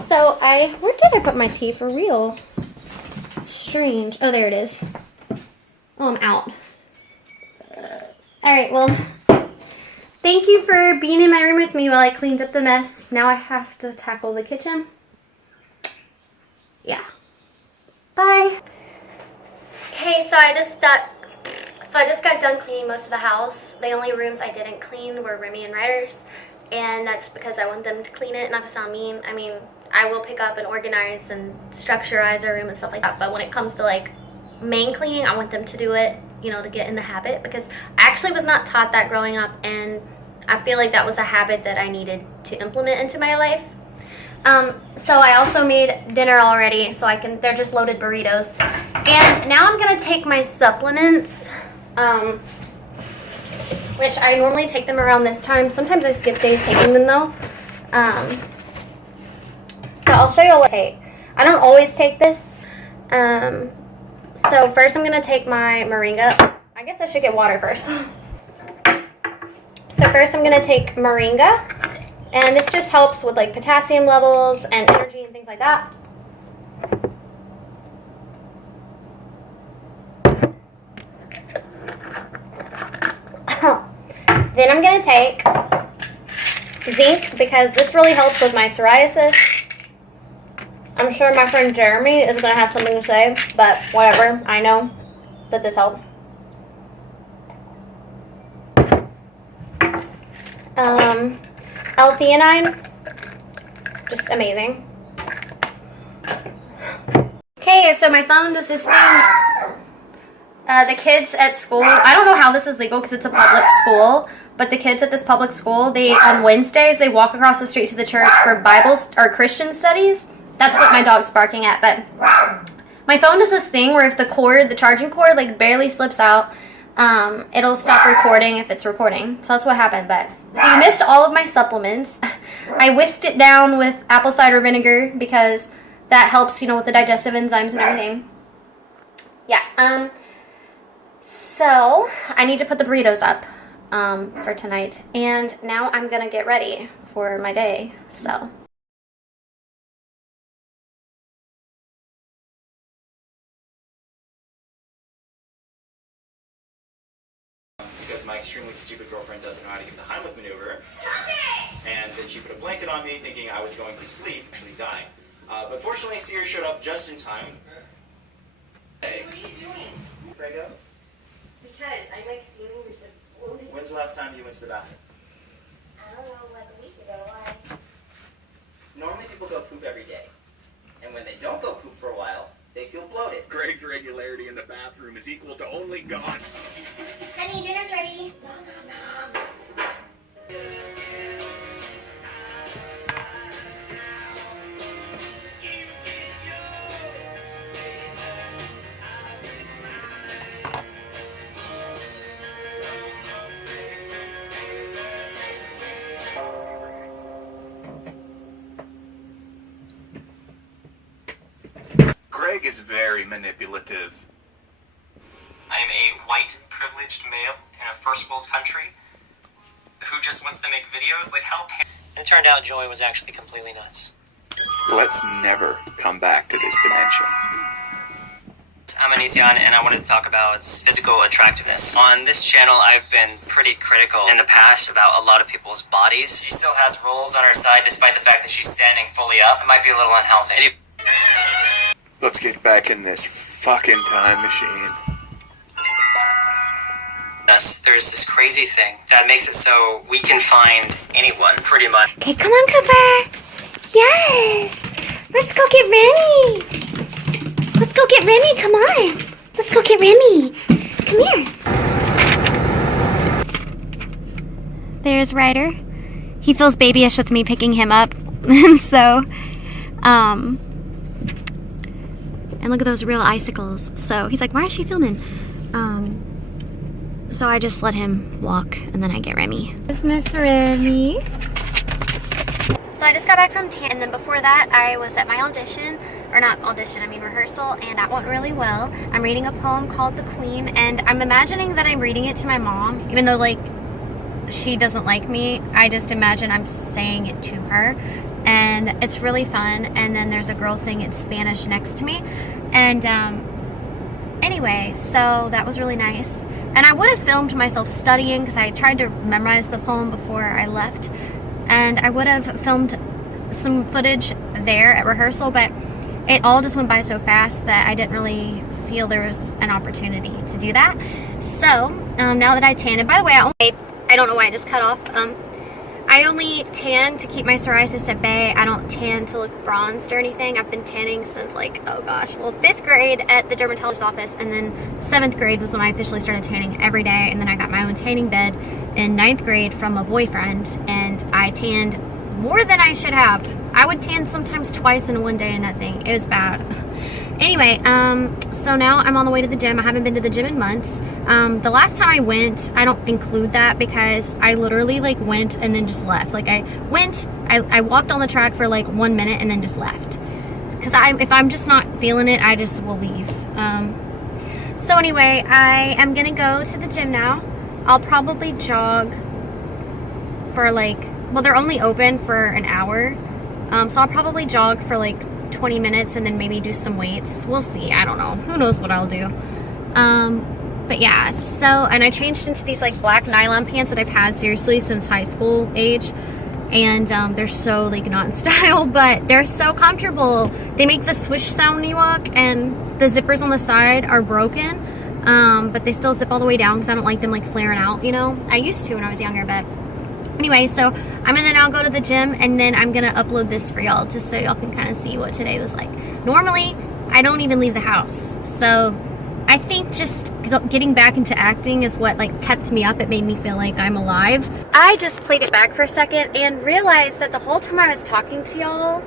so where did I put my tea for real? Strange. Oh, there it is. Oh, I'm out. All right, well, thank you for being in my room with me while I cleaned up the mess. Now I have to tackle the kitchen. Yeah. Bye. Okay, so I just got done cleaning most of the house. The only rooms I didn't clean were Remy and Ryder's, and that's because I want them to clean it, not to sound mean. I mean, I will pick up and organize and structureize our room and stuff like that, but when it comes to like main cleaning, I want them to do it, you know, to get in the habit, because I actually was not taught that growing up, and I feel like that was a habit that I needed to implement into my life. So I also made dinner already, so they're just loaded burritos. And now I'm gonna take my supplements, which I normally take them around this time. Sometimes I skip days taking them though. So I'll show you what I take. I don't always take this. So first I'm gonna take my moringa. I guess I should get water first. So first I'm gonna take moringa. And this just helps with like potassium levels and energy and things like that. Then I'm going to take zinc because this really helps with my psoriasis. I'm sure my friend Jeremy is going to have something to say, but whatever. I know that this helps. L-theanine, just amazing. Okay, so my phone does this thing. The kids at school, I don't know how this is legal because it's a public school, but the kids at this public school, on Wednesdays, they walk across the street to the church for Bible or Christian studies. That's what my dog's barking at, but my phone does this thing where if the charging cord, like barely slips out, it'll stop recording if it's recording. So that's what happened, but so you missed all of my supplements. I whisked it down with apple cider vinegar because that helps, you know, with the digestive enzymes and everything. Yeah. So I need to put the burritos up for tonight, and now I'm gonna get ready for my day. So. Because my extremely stupid girlfriend doesn't know how to give the Heimlich maneuver. And then she put a blanket on me thinking I was going to sleep, actually dying. But fortunately, Sears showed up just in time. Hey. What are you doing? Grego? Because I'm like feeling this bloated. When's the last time you went to the bathroom? I don't know, like a week ago. Why? Normally people go poop every day. And when they don't go poop for a while, they feel bloated. Greg's regularity in the bathroom is equal to only God. Honey, dinner's ready. Nom, nom, nom. Greg is very manipulative. I am a white, privileged male in a first world country who just wants to make videos like how. It turned out Joey was actually completely nuts. Let's never come back to this dimension. I'm Anisian, and I wanted to talk about physical attractiveness. On this channel, I've been pretty critical in the past about a lot of people's bodies. She still has rolls on her side despite the fact that she's standing fully up. It might be a little unhealthy. Let's get back in this fucking time machine. There's this crazy thing that makes it so we can find anyone, pretty much. Okay, come on, Cooper. Yes. Let's go get Remy. Let's go get Remy. Come on. Let's go get Remy. Come here. There's Ryder. He feels babyish with me picking him up. So, and look at those real icicles. So he's like, why is she filming? So I just let him walk, and then I get Remy. This is Miss Remy. So I just got back from tan, and then before that, I was at my audition. or not audition, I mean rehearsal, and that went really well. I'm reading a poem called The Queen, and I'm imagining that I'm reading it to my mom, even though like she doesn't like me. I just imagine I'm saying it to her, and it's really fun. And then there's a girl saying it in Spanish next to me, and anyway, so that was really nice. And I would have filmed myself studying because I tried to memorize the poem before I left, and I would have filmed some footage there at rehearsal, but it all just went by so fast that I didn't really feel there was an opportunity to do that. So now that I tanned, and by the way, I don't know why I just cut off. I only tan to keep my psoriasis at bay. I don't tan to look bronzed or anything. I've been tanning since like, oh gosh, well, 5th grade at the dermatologist's office, and then 7th grade was when I officially started tanning every day, and then I got my own tanning bed in 9th grade from a boyfriend, and I tanned more than I should have. I would tan sometimes twice in one day in that thing. It was bad. Anyway, so now I'm on the way to the gym. I haven't been to the gym in months. The last time I went, I don't include that because I literally like went and then just left. Like I went, I walked on the track for like 1 minute and then just left. Because if I'm just not feeling it, I just will leave. So anyway, I am gonna go to the gym now. I'll probably jog for like, well, they're only open for an hour. So I'll probably jog for like 20 minutes and then maybe do some weights. We'll see. I don't know. Who knows what I'll do. But yeah, so, and I changed into these like black nylon pants that I've had seriously since high school age. And they're so like not in style, but they're so comfortable. They make the swish sound when you walk, and the zippers on the side are broken. But they still zip all the way down because I don't like them like flaring out, you know? I used to when I was younger, but anyway, so I'm gonna now go to the gym, and then I'm gonna upload this for y'all just so y'all can kind of see what today was like. Normally, I don't even leave the house, so I think just getting back into acting is what like kept me up. It made me feel like I'm alive. I just played it back for a second and realized that the whole time I was talking to y'all,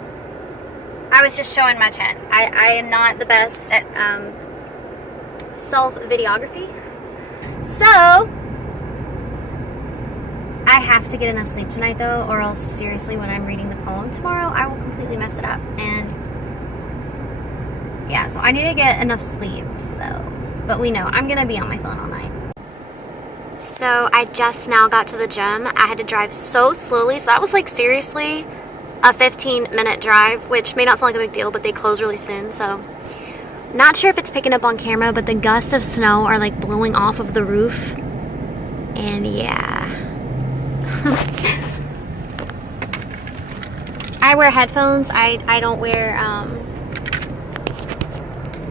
I was just showing my chin. I am not the best at self-videography, so I have to get enough sleep tonight though, or else seriously when I'm reading the poem tomorrow I will completely mess it up. And yeah, so I need to get enough sleep. So, but we know I'm gonna be on my phone all night. So I just now got to the gym. I had to drive so slowly, so that was like seriously a 15-minute drive, which may not sound like a big deal, but they close really soon, so not sure if it's picking up on camera, but the gusts of snow are like blowing off of the roof, and yeah. I wear headphones. I don't wear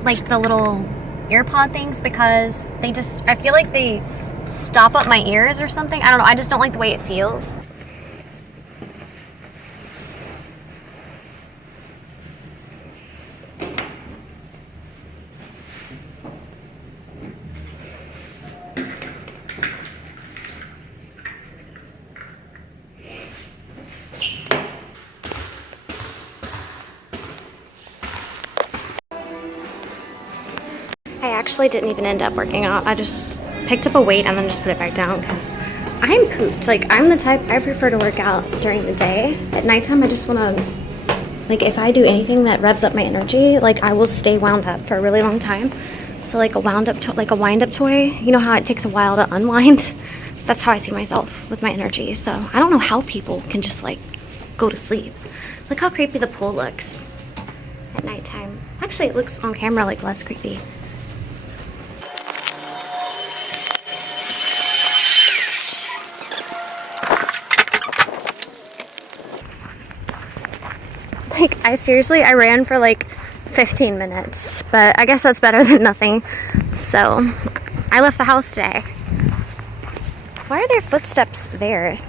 like the little AirPod things because they just, I feel like they stop up my ears or something. I don't know. I just don't like the way it feels. I actually didn't even end up working out. I just picked up a weight and then just put it back down because I'm pooped. Like, I'm the type, I prefer to work out during the day. At nighttime, I just want to, like, if I do anything that revs up my energy, like, I will stay wound up for a really long time. So, like, a wind-up toy, you know how it takes a while to unwind? That's how I see myself with my energy. So, I don't know how people can just, like, go to sleep. Look how creepy the pool looks at nighttime. Actually, it looks on camera, like, less creepy. Like, I ran for like 15 minutes, but I guess that's better than nothing. So, I left the house today. Why are there footsteps there?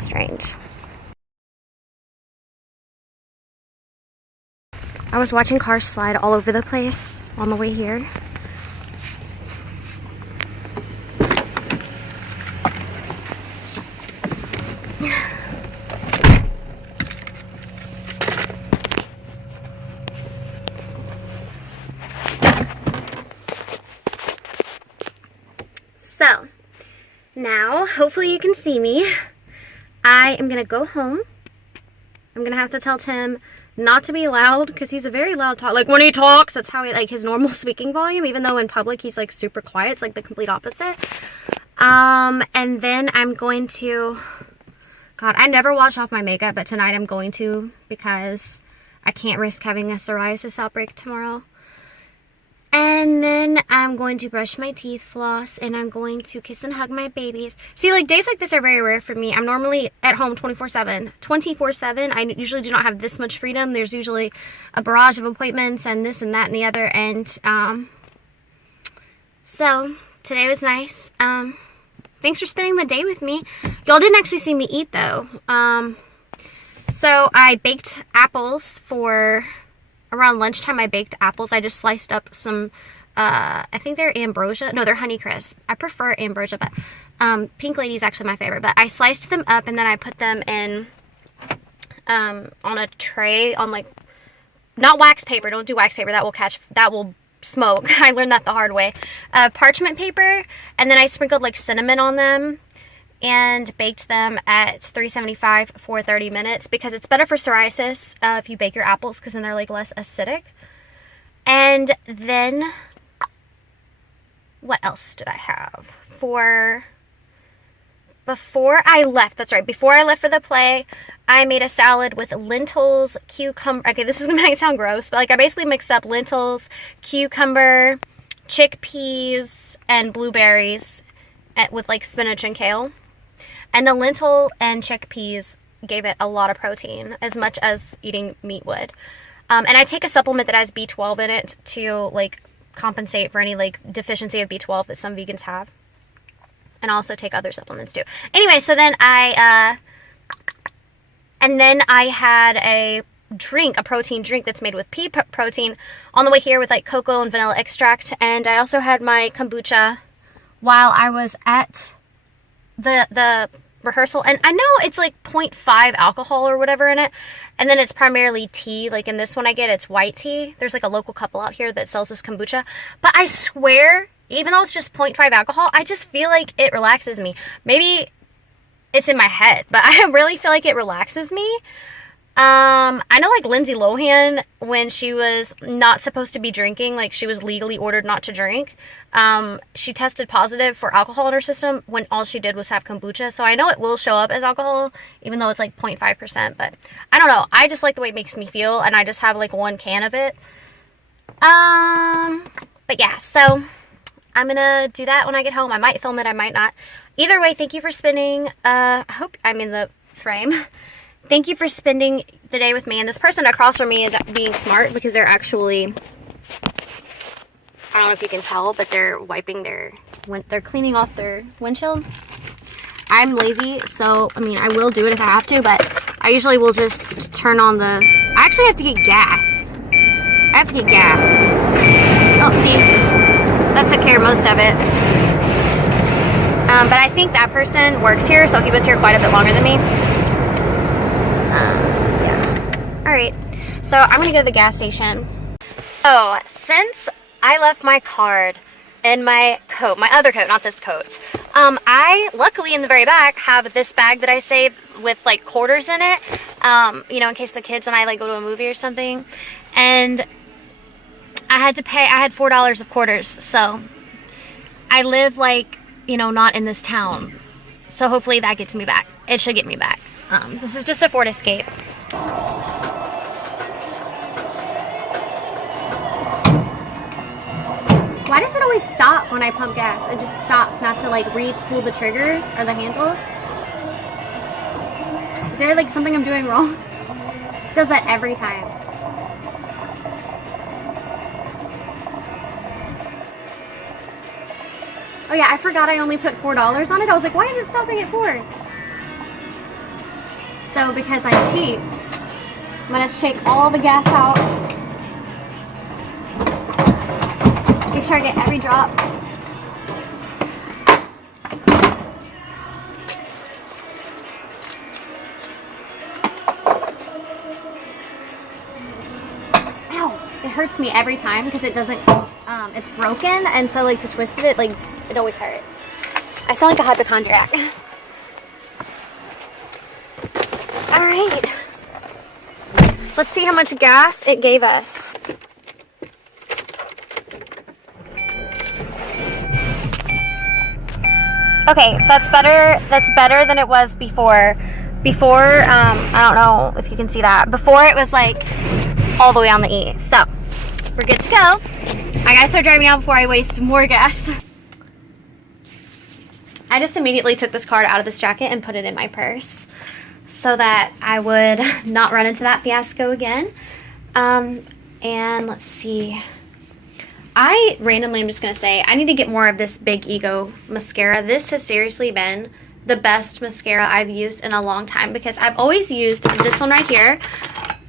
Strange. I was watching cars slide all over the place on the way here. So, now, hopefully you can see me. I am gonna go home. I'm gonna have to tell Tim not to be loud, because he's a very loud talker. Like, when he talks, that's how he, like, his normal speaking volume, even though in public he's, like, super quiet. It's, like, the complete opposite. And then I'm going to... God, I never wash off my makeup, but tonight I'm going to, because I can't risk having a psoriasis outbreak tomorrow. And then I'm going to brush my teeth, floss, and I'm going to kiss and hug my babies. See, like, days like this are very rare for me. I'm normally at home 24/7. 24/7, I usually do not have this much freedom. There's usually a barrage of appointments and this and that and the other. And, so, today was nice. Thanks for spending the day with me. Y'all didn't actually see me eat, though. So, I baked apples for... Around lunchtime, I baked apples. I just sliced up some, I think they're ambrosia. No, they're Honeycrisp. I prefer ambrosia, but Pink Lady is actually my favorite. But I sliced them up, and then I put them in on a tray on, like, not wax paper. Don't do wax paper. That will smoke. I learned that the hard way. Parchment paper, and then I sprinkled, like, cinnamon on them and baked them at 375 for 30 minutes because it's better for psoriasis if you bake your apples, because then they're, like, less acidic. And then what else did I have for before I left? That's right, before I left for the play, I made a salad with lentils, cucumber. Okay, this is gonna make it sound gross, but, like, I basically mixed up lentils, cucumber, chickpeas, and blueberries with, like, spinach and kale. And the lentil and chickpeas gave it a lot of protein, as much as eating meat would. And I take a supplement that has B12 in it to, like, compensate for any, like, deficiency of B12 that some vegans have. And I also take other supplements too. Anyway, so then I had a protein drink that's made with pea protein on the way here with, like, cocoa and vanilla extract. And I also had my kombucha while I was at the rehearsal, and I know it's like 0.5 alcohol or whatever in it, and then it's primarily tea. Like, in this one I get, it's white tea. There's, like, a local couple out here that sells this kombucha, but I swear, even though it's just 0.5 alcohol, I just feel like it relaxes me. Maybe it's in my head, but I really feel like it relaxes me. I know, like, Lindsay Lohan, when she was not supposed to be drinking, like, she was legally ordered not to drink, she tested positive for alcohol in her system when all she did was have kombucha. So I know it will show up as alcohol, even though it's, like, 0.5%, but I don't know. I just like the way it makes me feel, and I just have, like, 1 can of it. But yeah, so I'm gonna do that when I get home. I might film it, I might not. Either way, thank you for spending, I hope I'm in the frame. Thank you for spending the day with me. And this person across from me is being smart, because they're actually, I don't know if you can tell, but they're wiping they're cleaning off their windshield. I'm lazy, so, I mean, I will do it if I have to, but I usually will just turn on I actually have to get gas. I have to get gas. Oh, see, that took care of most of it. But I think that person works here, so he was here quite a bit longer than me. Yeah. Alright, so I'm gonna go to the gas station. So, since I left my card in my coat, my other coat, not this coat, I, luckily in the very back, have this bag that I saved with, like, quarters in it, you know, in case the kids and I, like, go to a movie or something, and I had $4 of quarters, so I live, like, you know, not in this town, so hopefully that gets me back. It should get me back. This is just a Ford Escape. Why does it always stop when I pump gas? It just stops and I have to, like, pull the trigger or the handle. Is there, like, something I'm doing wrong? It does that every time. Oh yeah, I forgot I only put $4 on it. I was like, why is it stopping at 4? So, because I'm cheap, I'm gonna shake all the gas out. Make sure I get every drop. Ow! It hurts me every time because it doesn't, it's broken, and so, like, to twist it, like, it always hurts. I sound like a hypochondriac. Alright. Let's see how much gas it gave us. Okay, that's better than it was before. I don't know if you can see that. Before it was like all the way on the E. So, we're good to go. I gotta start driving now before I waste more gas. I just immediately took this card out of this jacket and put it in my purse so that I would not run into that fiasco again. And let's see. I randomly am just going to say I need to get more of this Big Ego mascara. This has seriously been the best mascara I've used in a long time because I've always used this one right here,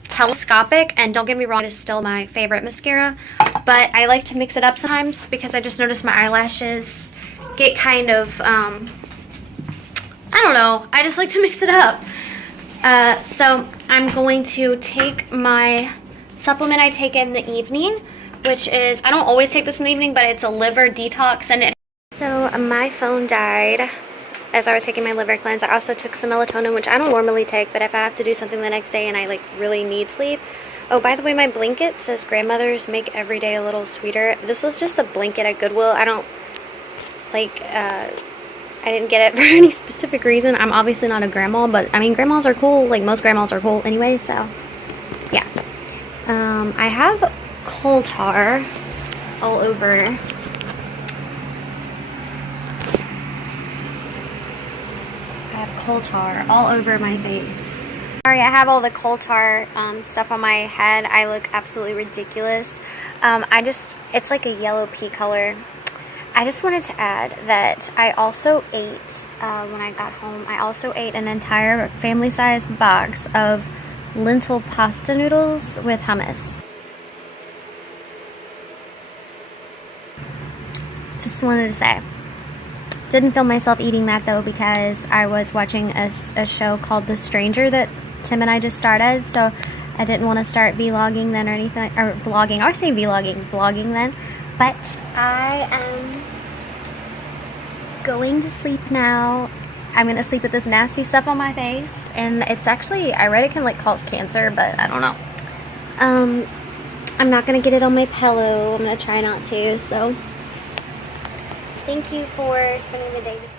Telescopic, and don't get me wrong, it is still my favorite mascara, but I like to mix it up sometimes because I just noticed my eyelashes get kind of, I don't know, I just like to mix it up. So I'm going to take my supplement I take in the evening, which is, I don't always take this in the evening, but it's a liver detox. So my phone died as I was taking my liver cleanse. I also took some melatonin, which I don't normally take, but if I have to do something the next day and I like really need sleep. Oh, by the way, my blanket says grandmothers make every day a little sweeter. This was just a blanket at Goodwill. I don't like, I didn't get it for any specific reason. I'm obviously not a grandma, but I mean, grandmas are cool. Like most grandmas are cool anyway, so yeah. I have coal tar all over. I have coal tar all over my face. Sorry, I have all the coal tar stuff on my head. I look absolutely ridiculous. It's like a yellow pea color. I just wanted to add that I also ate, when I got home, I also ate an entire family-sized box of lentil pasta noodles with hummus. Just wanted to say. Didn't film myself eating that though because I was watching a show called The Stranger that Tim and I just started, so I didn't want to start vlogging then or anything, or vlogging. I was saying vlogging then. But I am going to sleep now. I'm going to sleep with this nasty stuff on my face. And it's actually, I read it can like cause cancer, but I don't know. I'm not going to get it on my pillow. I'm going to try not to. So thank you for spending the day with me.